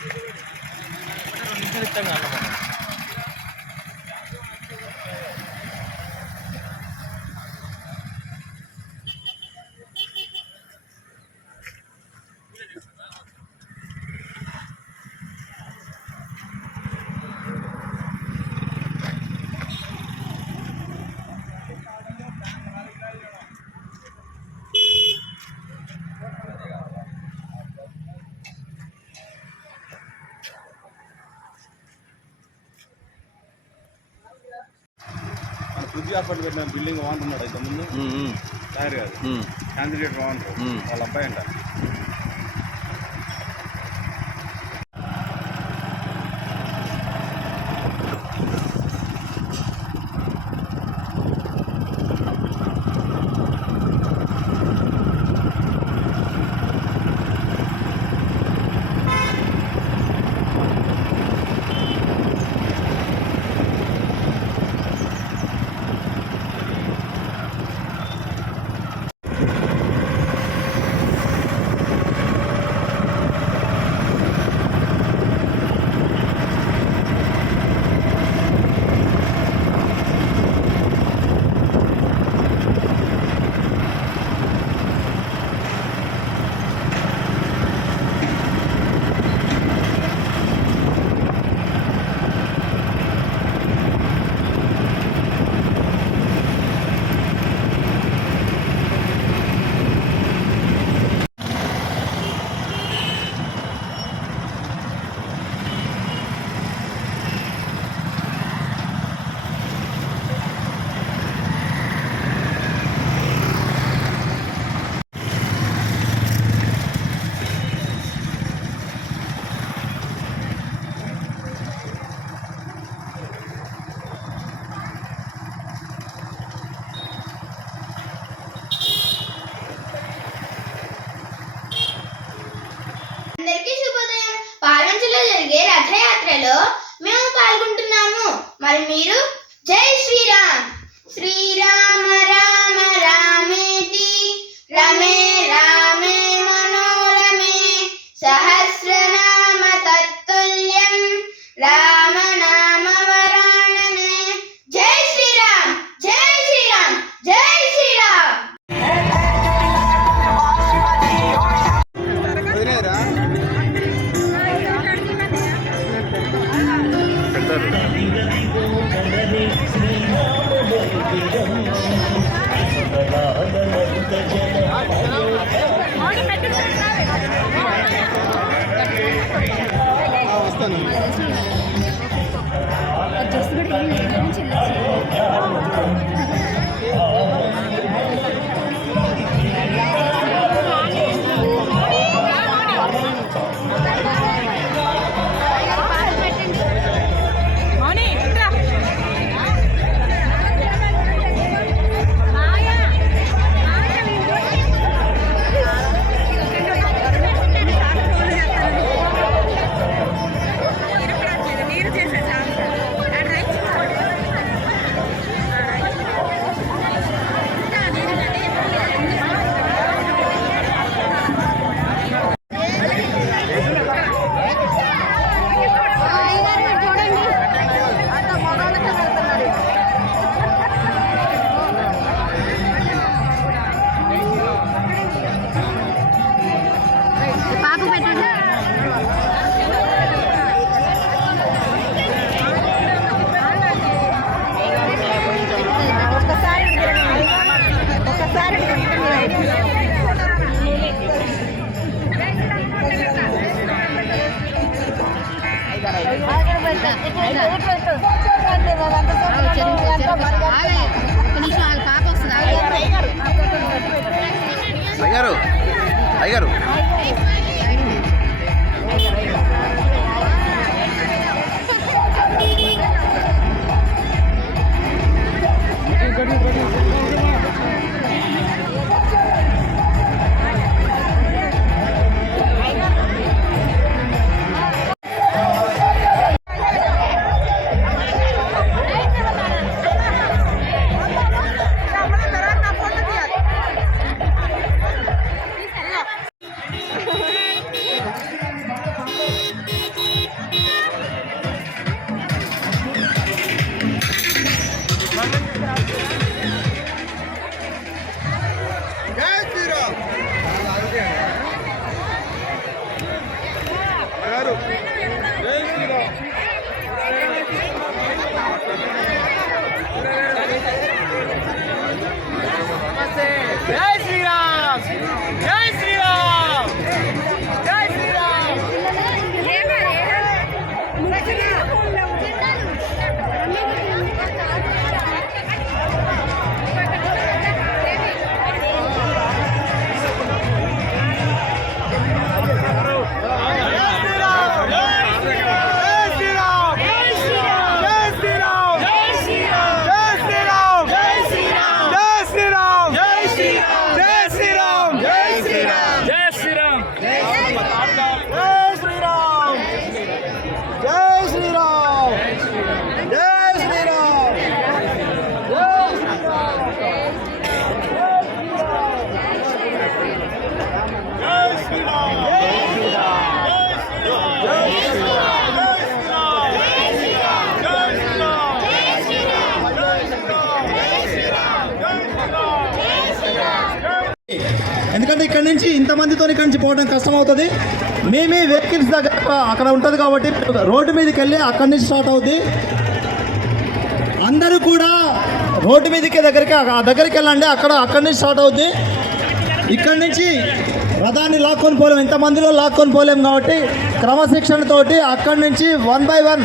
ただ水で来たのかな Prithvi hospital పెట్టిన building వాంటున్నాడు అయితే ముందు తయారు కాదు క్యాండిడేట్ వాంటారు వాళ్ళ అబ్బాయి అంట. మరి మీరు జై శ్రీరామ్ 算那 అయ్యారు ఎందుకంటే ఇక్కడ నుంచి ఇంతమందితో ఇక్కడ నుంచి పోవడం కష్టం అవుతుంది వెహికల్స్ దగ్గర అక్కడ ఉంటుంది కాబట్టి రోడ్డు మీదకి వెళ్ళి అక్కడి నుంచి స్టార్ట్ అవుద్ది. అందరూ కూడా రోడ్డు మీదకి దగ్గరికి ఆ దగ్గరికి వెళ్ళండి. అక్కడ అక్కడి నుంచి స్టార్ట్ అవుద్ది. ఇక్కడి నుంచి రథాన్ని లాక్కొని పోలేము ఇంతమందిలో లాక్కొని పోలేము కాబట్టి క్రమశిక్షణతోటి అక్కడి నుంచి వన్ బై వన్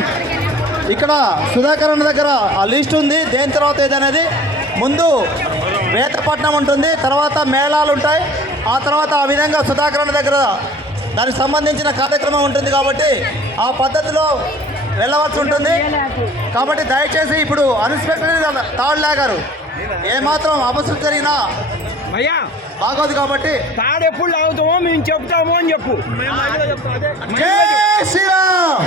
ఇక్కడ సుధాకరణ దగ్గర ఆ లిస్ట్ ఉంది. దేని తర్వాత ఏదనేది? ముందు వేతపట్నం ఉంటుంది తర్వాత మేళాలు ఉంటాయి. ఆ తర్వాత ఆ విధంగా సుధాకర్ అన్న దగ్గర దానికి సంబంధించిన కార్యక్రమం ఉంటుంది కాబట్టి ఆ పద్ధతిలో వెళ్ళవలసి ఉంటుంది. కాబట్టి దయచేసి ఇప్పుడు అన్ఎక్స్పెక్టెడ్ థర్డ్ లాగారు ఏమాత్రం అపశృతి జరిగినా అయ్యా బాగోదు కాబట్టి తాడు ఎప్పుడు లాగుతామో మేము చెప్తాము అని చెప్పు. శ్రీరామ్!